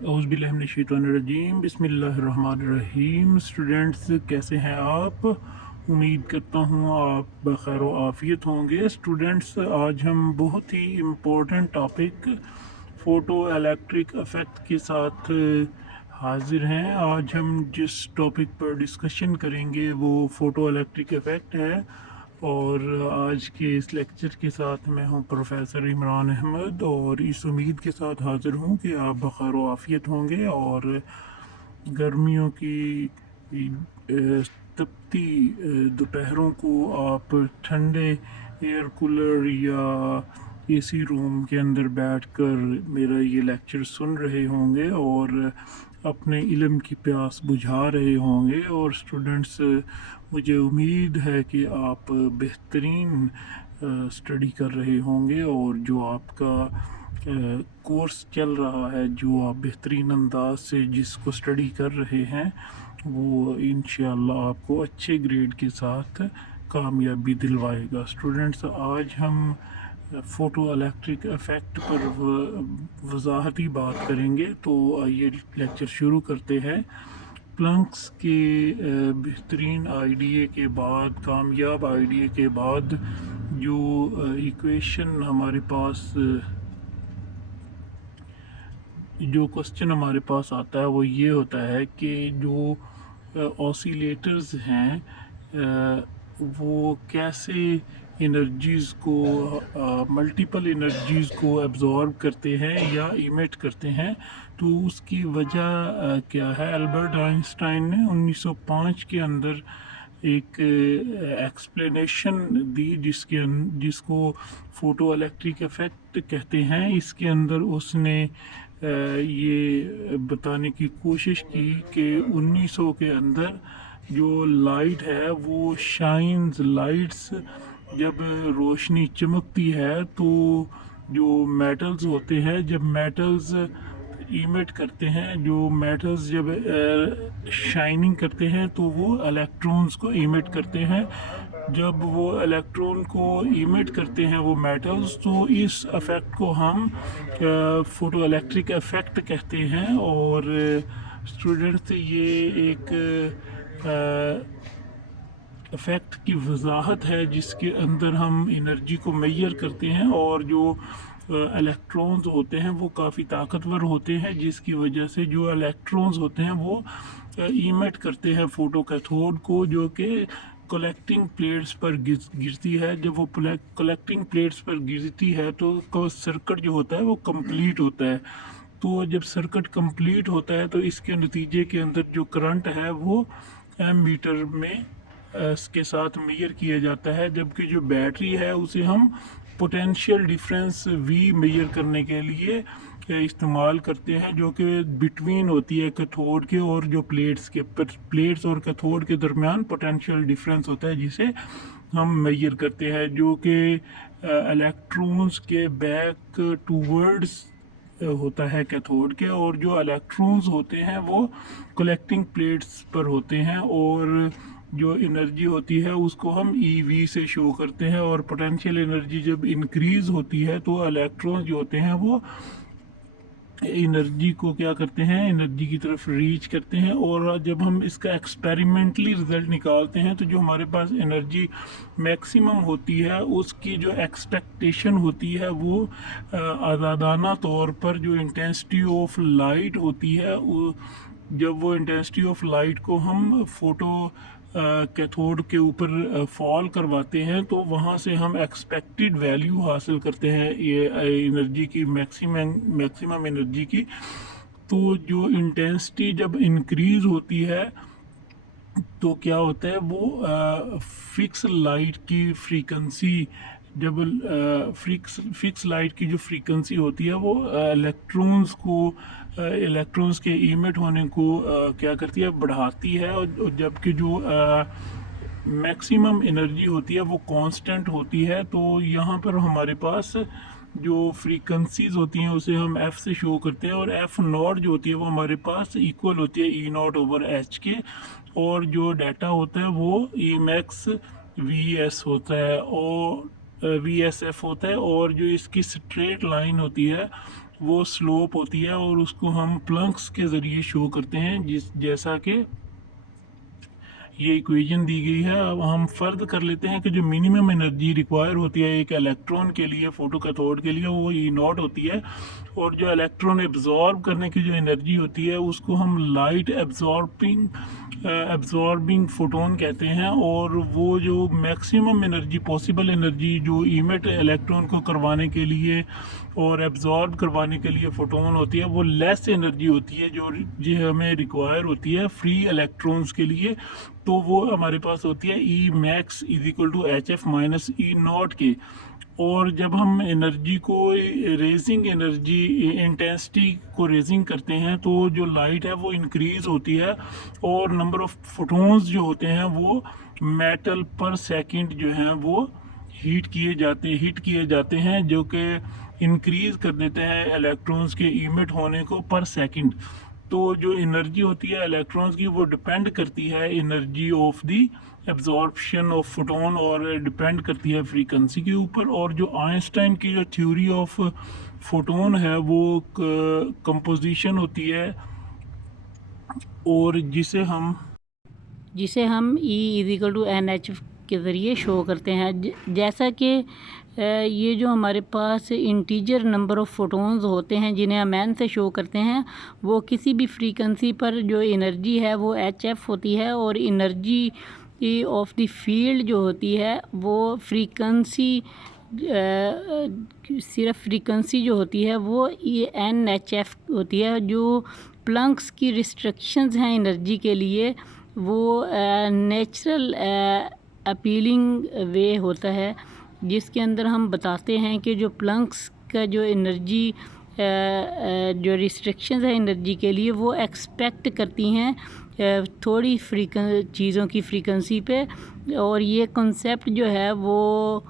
औज़ुबिल्लाहिमिनश्शैतानिर्रजीम बिस्मिल्लाहिर्रहमानिर्रहीम। स्टूडेंट्स, कैसे हैं आप? उम्मीद करता हूँ आप बखैर व आफ़ियत होंगे। स्टूडेंट्स, आज हम बहुत ही important topic photoelectric effect के साथ हाज़िर हैं। आज हम जिस टॉपिक पर डिस्कशन करेंगे वो फ़ोटो इलेक्ट्रिक इफ़ेक्ट है। और आज के इस लेक्चर के साथ मैं हूं प्रोफेसर इमरान अहमद, और इस उम्मीद के साथ हाज़िर हूं कि आप बखैर व आफ़ियत होंगे और गर्मियों की तपती दोपहरों को आप ठंडे एयर कूलर या एसी रूम के अंदर बैठकर मेरा ये लेक्चर सुन रहे होंगे और अपने इल्म की प्यास बुझा रहे होंगे। और स्टूडेंट्स, मुझे उम्मीद है कि आप बेहतरीन स्टडी कर रहे होंगे और जो आपका कोर्स चल रहा है, जो आप बेहतरीन अंदाज से जिसको स्टडी कर रहे हैं, वो इंशाअल्लाह आपको अच्छे ग्रेड के साथ कामयाबी दिलवाएगा। स्टूडेंट्स, आज हम फ़ोटो इलेक्ट्रिक इफ़ेक्ट पर वजाहती बात करेंगे। तो आइए लेक्चर शुरू करते हैं। प्लंक्स के बेहतरीन आइडिया के बाद, कामयाब आइडिया के बाद, जो इक्वेशन हमारे पास, जो क्वेश्चन हमारे पास आता है वो ये होता है कि जो ऑसिलेटर्स हैं वो कैसे एनर्जीज़ को, मल्टीपल एनर्जीज़ को एब्जॉर्ब करते हैं या इमिट करते हैं। तो उसकी वजह क्या है? अल्बर्ट आइंस्टाइन ने 1905 के अंदर एक एक्सप्लेनेशन दी जिसको फ़ोटो इलेक्ट्रिक इफ़ेक्ट कहते हैं। इसके अंदर उसने ये बताने की कोशिश की कि 1900 के अंदर जो लाइट है वो शाइन्स लाइट्स, जब रोशनी चमकती है तो जो मेटल्स होते हैं, जब मेटल्स इमिट करते हैं, जो मेटल्स जब शाइनिंग करते हैं तो वो इलेक्ट्रॉन्स को इमिट करते हैं। जब वो इलेक्ट्रॉन को इमिट करते हैं वो मेटल्स, तो इस इफ़ेक्ट को हम फ़ोटो इलेक्ट्रिक इफ़ेक्ट कहते हैं। और स्टूडेंट्स, ये एक इफ़ेक्ट की वजाहत है जिसके अंदर हम एनर्जी को मेजर करते हैं। और जो इलेक्ट्रॉन्स होते हैं वो काफ़ी ताकतवर होते हैं, जिसकी वजह से जो इलेक्ट्रॉन्स होते हैं वो इमिट करते हैं फ़ोटो कैथोड को, जो कि कलेक्टिंग प्लेट्स पर गिरती है। जब वो कलेक्टिंग प्लेट्स पर गिरती है तो सर्किट जो होता है वो कंप्लीट होता है। तो जब सर्किट कंप्लीट होता है तो इसके नतीजे के अंदर जो करंट है वो एम मीटर में इसके साथ मेजर किया जाता है। जबकि जो बैटरी है उसे हम पोटेंशियल डिफरेंस वी मेजर करने के लिए इस्तेमाल करते हैं, जो कि बिटवीन होती है कैथोड के और जो प्लेट्स और कैथोड के दरमियान पोटेंशियल डिफरेंस होता है, जिसे हम मेजर करते हैं, जो कि इलेक्ट्रॉन्स के बैक टूवर्ड्स होता है कैथोड के। और जो इलेक्ट्रॉन्स होते हैं वो कलेक्टिंग प्लेट्स पर होते हैं, और जो एनर्जी होती है उसको हम ईवी से शो करते हैं। और पोटेंशियल एनर्जी जब इंक्रीज होती है तो इलेक्ट्रॉन्स जो होते हैं वो एनर्जी को क्या करते हैं, एनर्जी की तरफ रीच करते हैं। और जब हम इसका एक्सपेरिमेंटली रिजल्ट निकालते हैं तो जो हमारे पास एनर्जी मैक्सिमम होती है उसकी जो एक्सपेक्टेशन होती है वो आज़ादाना तौर पर जो इंटेंसिटी ऑफ लाइट होती है, जब वो इंटेंसिटी ऑफ लाइट को हम फोटो कैथोड के ऊपर फॉल करवाते हैं तो वहाँ से हम एक्सपेक्टेड वैल्यू हासिल करते हैं ये एनर्जी की, मैक्सिमम एनर्जी की। तो जो इंटेंसिटी जब इंक्रीज होती है तो क्या होता है, वो फिक्स लाइट की फ्रीक्वेंसी, जब फिक्स लाइट की जो फ्रीक्वेंसी होती है वो इलेक्ट्रॉन्स के इमिट होने को क्या करती है, बढ़ाती है। और जबकि जो मैक्सिमम एनर्जी होती है वो कांस्टेंट होती है। तो यहाँ पर हमारे पास जो फ्रीक्वेंसीज होती हैं उसे हम एफ से शो करते हैं, और एफ नॉट जो होती है वो हमारे पास इक्वल होती है ई नॉट ओवर एच के। और जो डाटा होता है वो ई मैक्स वी एस होता है और वी एस एफ होता है। और जो इसकी स्ट्रेट लाइन होती है वो स्लोप होती है और उसको हम प्लंक्स के ज़रिए शो करते हैं, जैसा कि ये इक्वेशन दी गई है। अब हम फर्द कर लेते हैं कि जो मिनिमम एनर्जी रिक्वायर होती है एक इलेक्ट्रॉन के लिए, फोटो कैथोड के लिए, वो ई नॉट होती है। और जो इलेक्ट्रॉन एब्जॉर्ब करने की जो एनर्जी होती है उसको हम लाइट एब्जॉर्बिंग फोटोन कहते हैं। और वो जो मैक्सिमम एनर्जी, पॉसिबल एनर्जी जो इमिट इलेक्ट्रॉन को करवाने के लिए और एब्जॉर्ब करवाने के लिए फोटोन होती है, वो लेस एनर्जी होती है जो हमें रिक्वायर होती है फ्री इलेक्ट्रॉन्स के लिए। तो वो हमारे पास होती है E max is equal to H F minus E naught के। और जब हम एनर्जी को, रेजिंग एनर्जी इंटेंसिटी को रेजिंग करते हैं, तो जो लाइट है वो इंक्रीज होती है और नंबर ऑफ फोटोन्स जो होते हैं वो मेटल पर सेकंड जो हैं वो हीट किए जाते हैं, जो कि इंक्रीज कर देते हैं इलेक्ट्रॉन्स के इमिट होने को पर सेकंड। तो जो एनर्जी होती है इलेक्ट्रॉन्स की वो डिपेंड करती है energy of the absorption of photon और डिपेंड करती है फ्रीक्वेंसी के ऊपर। और जो आइंस्टाइन की जो थ्योरी ऑफ फोटोन है वो कंपोजिशन होती है और जिसे हम E is equal to N H के ज़रिए शो करते हैं। जैसा कि ये जो हमारे पास इंटीजर नंबर ऑफ़ फोटोन्स होते हैं जिन्हें हम एन से शो करते हैं, वो किसी भी फ्रीक्वेंसी पर जो एनर्जी है वो एच एफ होती है। और एनर्जी ऑफ द फील्ड जो होती है वो फ्रीक्वेंसी, सिर्फ फ्रीक्वेंसी जो होती है वो एन एच एफ होती है। जो प्लंक्स की रिस्ट्रिक्शंस हैं एनर्जी के लिए, वो नेचुरल अपीलिंग वे होता है, जिसके अंदर हम बताते हैं कि जो प्लंक्स का जो एनर्जी, जो रिस्ट्रिक्शंस है एनर्जी के लिए, वो एक्सपेक्ट करती हैं थोड़ी चीज़ों की फ्रीक्वेंसी पे। और ये कॉन्सेप्ट जो है वो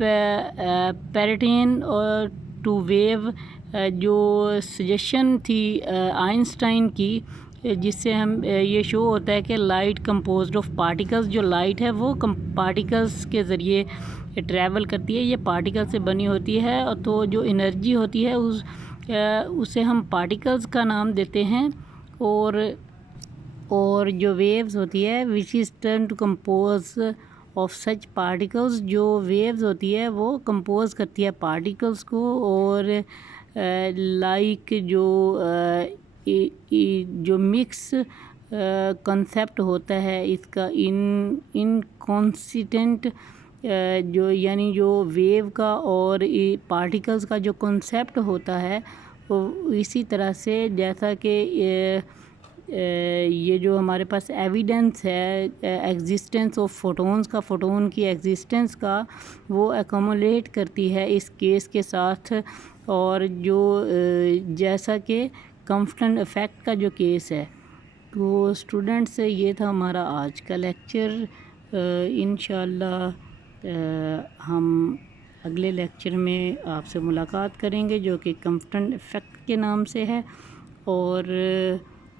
पैरेटिन और टू वेव जो सजेशन थी आइंस्टाइन की, जिससे हम ये शो होता है कि लाइट कंपोज्ड ऑफ पार्टिकल्स, जो लाइट है वो पार्टिकल्स के ज़रिए ट्रैवल करती है, ये पार्टिकल से बनी होती है। तो जो एनर्जी होती है उसे हम पार्टिकल्स का नाम देते हैं। और जो वेव्स होती है which is turn to compose of such particles, जो वेव्स होती है वो कंपोज करती है पार्टिकल्स को। और लाइक जो मिक्स कंसेप्ट होता है इसका इनकॉन्सिस्टेंट, जो यानी जो वेव का और पार्टिकल्स का जो कंसेप्ट होता है वो इसी तरह से, जैसा कि ये जो हमारे पास एविडेंस है एग्जिस्टेंस ऑफ फोटोन्स का, फोटोन की एग्जिस्टेंस का, वो एकमुलेट करती है इस केस के साथ। और जो जैसा कि कंफर्टन इफ़ेक्ट का जो केस है। तो स्टूडेंट्स, ये था हमारा आज का लेक्चर। इंशाल्लाह हम अगले लेक्चर में आपसे मुलाकात करेंगे जो कि कंफर्टन इफ़ेक्ट के नाम से है। और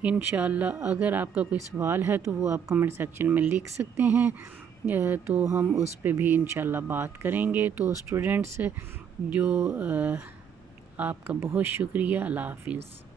इंशाल्लाह अगर आपका कोई सवाल है तो वो आप कमेंट सेक्शन में लिख सकते हैं, तो हम उस पे भी इंशाल्लाह बात करेंगे। तो स्टूडेंट्स, जो आपका बहुत शुक्रिया। अल्लाह हाफिज़।